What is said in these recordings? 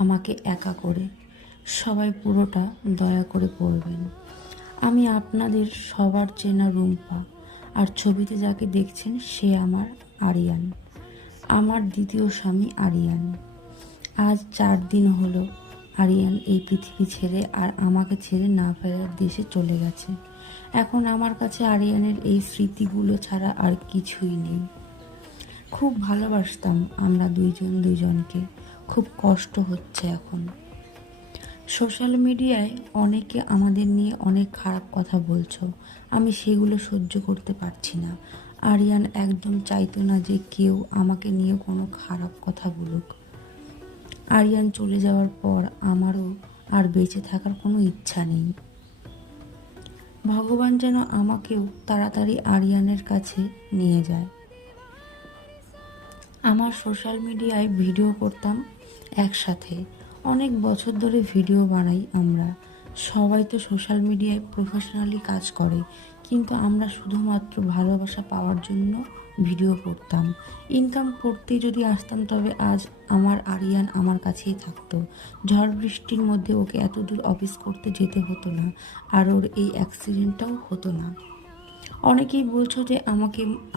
আমাকে একা করে। সবাই পুরোটা দয়া করে পড়বেন। আমি আপনাদের সবার চেনা রুম্পা, আর ছবিতে যাকে দেখছেন সে আমার আরিয়ান, আমার দ্বিতীয় স্বামী আরিয়ান। আজ 4 দিন হলো আরিয়ান এই পৃথিবী ছেড়ে আর আমাকে ছেড়ে না ফেরার দেশে চলে গেছে। এখন আমার কাছে আরিয়ানের এই স্মৃতিগুলো ছাড়া আর কিছুই নেই। খুব ভালোবাসতাম আমরা দুইজন দুইজনকে। খুব কষ্ট হচ্ছে এখন। সোশ্যাল মিডিয়ায় অনেকে আমাদের নিয়ে অনেক খারাপ কথা বলছো, আমি সেগুলো সহ্য করতে পারছি না। আরিয়ান একদম চাইতো না যে কেউ আমাকে নিয়ে কোনো খারাপ কথা বলুক। আরিয়ান চলে যাওয়ার পর আমারও আর বেঁচে থাকার কোনো ইচ্ছা নেই। ভগবান যেন আমাকেও তাড়াতাড়ি আরিয়ানের কাছে নিয়ে যায়। আমার সোশ্যাল মিডিয়ায় ভিডিও করতাম একসাথে, অনেক বছর ধরে ভিডিও বানাই আমরা। সবাই তো সোশ্যাল মিডিয়ায় প্রফেশনালি কাজ করে, কিন্তু আমরা শুধুমাত্র ভালোবাসা পাওয়ার জন্য ভিডিও করতাম। ইনকাম করতে যদি আসতাম তবে আজ আমার আরিয়ান আমার কাছেই থাকতো। ঝড় বৃষ্টির মধ্যে ওকে এত দূর অফিস করতে যেতে হতো না, আর ওর এই অ্যাক্সিডেন্টটাও হতো না। অনেকেই বলছো যে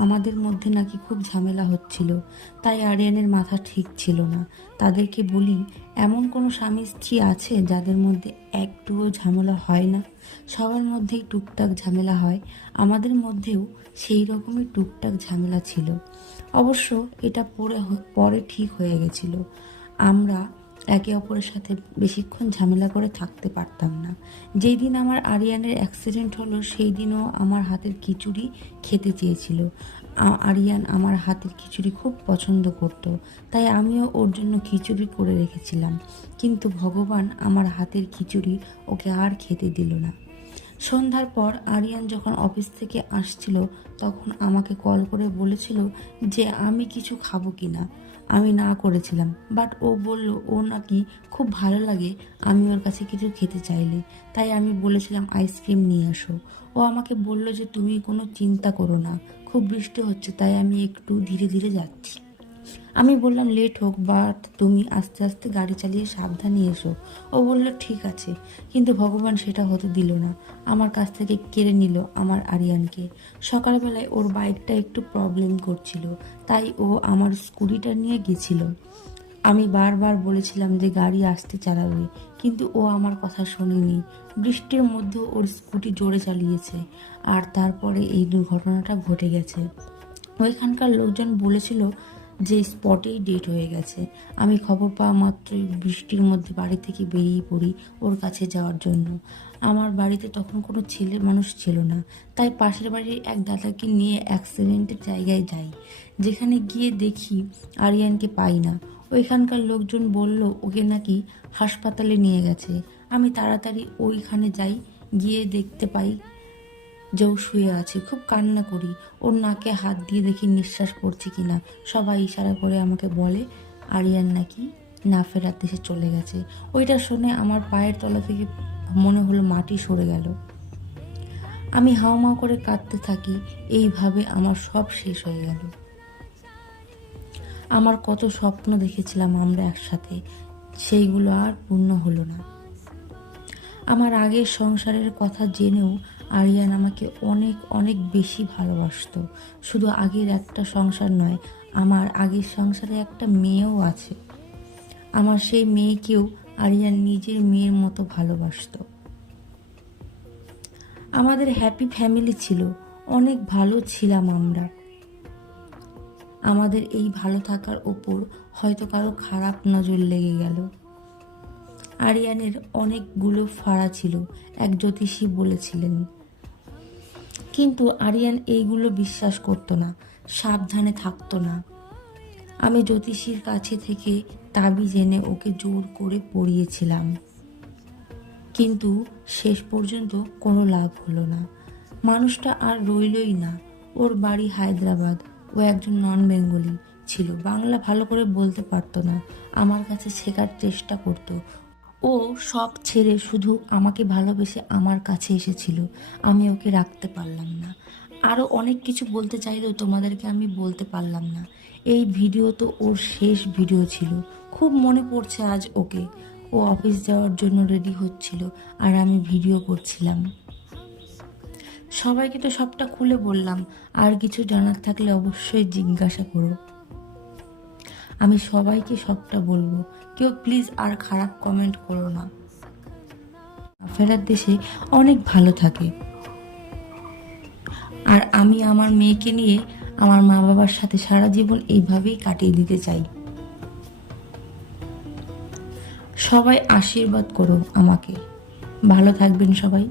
আমাদের মধ্যে নাকি খুব ঝামেলা হচ্ছিল, তাই আরিয়ানের মাথা ঠিক ছিল না। তাদেরকে বলি, এমন কোনো স্বামী স্ত্রী আছে যাদের মধ্যে একটুও ঝামেলা হয় না? সবার মধ্যেই টুকটাক ঝামেলা হয়। আমাদের মধ্যেও সেই রকমই টুকটাক ঝামেলা ছিল। অবশ্য এটা পরে ঠিক হয়ে গেছিল। আমরা একে অপরের সাথে বেশিক্ষণ ঝামেলা করে থাকতে পারতাম না। যেই দিন আমার আরিয়ানের অ্যাক্সিডেন্ট হলো সেই দিনও আমার হাতের খিচুড়ি খেতে চেয়েছিল। আরিয়ান আমার হাতের খিচুড়ি খুব পছন্দ করত, তাই আমিও ওর জন্য খিচুড়ি করে রেখেছিলাম। কিন্তু ভগবান আমার হাতের খিচুড়ি ওকে আর খেতে দিল না। সন্ধ্যার পর আরিয়ান যখন অফিস থেকে আসছিল তখন আমাকে কল করে বলেছিল যে আমি কিছু খাবো কিনা। আমি না করেছিলাম, বাট ও বলল ও নাকি খুব ভালো লাগে আমি ওর কাছে কিছু খেতে চাইলে। তাই আমি বলেছিলাম আইসক্রিম নিয়ে আসো। ও আমাকে বলল যে তুমি কোনো চিন্তা করো না, খুব বৃষ্টি হচ্ছে তাই আমি একটু ধীরে ধীরে যাচ্ছি। আমি বললাম লেট হোক, বাট তুমি আস্তে আস্তে গাড়ি চালিয়ে সাবধানে এসো। ও বলল ঠিক আছে, কিন্তু ভগবান সেটা হতে দিল না। আমার কাছ থেকে কেড়ে নিল আমার আরিয়ানকে। সকালবেলায় ওর বাইকটা একটু প্রবলেম করছিল, তাই ও আমার স্কুটিটা নিয়ে গেছিল। আমি বারবার বলেছিলাম যে গাড়ি আস্তে চালাবে, কিন্তু ও আমার কথা শোনেনি। বৃষ্টির মধ্যেও ওর স্কুটি জোরে চালিয়েছে, আর তারপরে এই দুর্ঘটনাটা ঘটে গেছে। ওইখানকার লোকজন বলেছিল যে স্পটেই ডেট হয়ে গেছে। আমি খবর পাওয়া মাত্রই বৃষ্টির মধ্যে বাড়ি থেকে বেরিয়ে পড়ি ওর কাছে যাওয়ার জন্য। আমার বাড়িতে তখন কোনো ছেলে মানুষ ছিল না, তাই পাশের বাড়ির এক দাদাকে নিয়ে অ্যাক্সিডেন্টের জায়গায় যাই। যেখানে গিয়ে দেখি আরিয়ানকে পাই না। ওইখানকার লোকজন বলল ওকে নাকি হাসপাতালে নিয়ে গেছে। আমি তাড়াতাড়ি ওইখানে যাই, গিয়ে দেখতে পাই যে ও শুয়ে আছে। খুব কান্না করি, ওর নাকে হাত দিয়ে দেখি নিঃশ্বাস পড়ছে কিনা। সবাই ইশারা করে আমাকে বলে আরিয়ান নাকি না ফেরার দেশে চলে গেছে। ওইটা শুনে আমার পায়ের তলা থেকে মনে হলো মাটি সরে গেল। আমি হাউমাউ করে কাঁদতে থাকি। এইভাবে আমার সব শেষ হয়ে গেল। আমার কত স্বপ্ন দেখেছিলাম আমরা একসাথে, সেইগুলো আর পূর্ণ হলো না। আমার আগের সংসারের কথা জেনেও আরিয়ান আমাকে অনেক অনেক বেশি ভালোবাসতো। শুধু আগের একটা সংসার নয়, আমার আগের সংসারে একটা মেয়েও আছে। আমার সেই মেয়েকেও আরিয়ান নিজের মেয়ের মতো ভালোবাসতো। আমাদের হ্যাপি ফ্যামিলি ছিল, অনেক ভালো ছিলাম আমরা। আমাদের এই ভালো থাকার ওপর হয়তো কারো খারাপ নজর লেগে গেল। আরিয়ানের অনেকগুলো ফাড়া ছিল, এক জ্যোতিষী বলেছিলেন। কিন্তু আরিয়ান এইগুলো বিশ্বাস করতো না, সাবধানে থাকতো না। আমি জ্যোতিষীর কাছে থেকে তাবিজ এনে ওকে জোর করে পড়িয়েছিলাম, কিন্তু শেষ পর্যন্ত কোনো লাভ হলো না। মানুষটা আর রইলই না। ওর বাড়ি হায়দ্রাবাদ। ও একজন নন বেঙ্গলি ছিল, বাংলা ভালো করে বলতে পারতো না। আমার কাছে শেখার চেষ্টা করতো। ও সব ছেড়ে শুধু আমাকে ভালোবেসে আমার কাছে এসেছিল। আমি ওকে রাখতে পারলাম না। আরও অনেক কিছু বলতে চাইলেও তোমাদেরকে আমি বলতে পারলাম না। এই ভিডিও তো ওর শেষ ভিডিও ছিল। খুব মনে পড়ছে আজ ওকে। ও অফিস যাওয়ার জন্য রেডি হচ্ছিল আর আমি ভিডিও করছিলাম। সবাইকে তো সবটা খুলে বললাম, আর কিছু জানার থাকলে অবশ্যই জিজ্ঞাসা করো। আমি সবাইকে সবটা বলবো, কেউ প্লিজ আর খারাপ কমেন্ট করো না। ফেরার দেশে অনেক ভালো থাকে, আর আমি আমার মেয়েকে নিয়ে আমার মা বাবার সাথে সারা জীবন এইভাবেই কাটিয়ে দিতে চাই। সবাই আশীর্বাদ করো আমাকে। ভালো থাকবেন সবাই।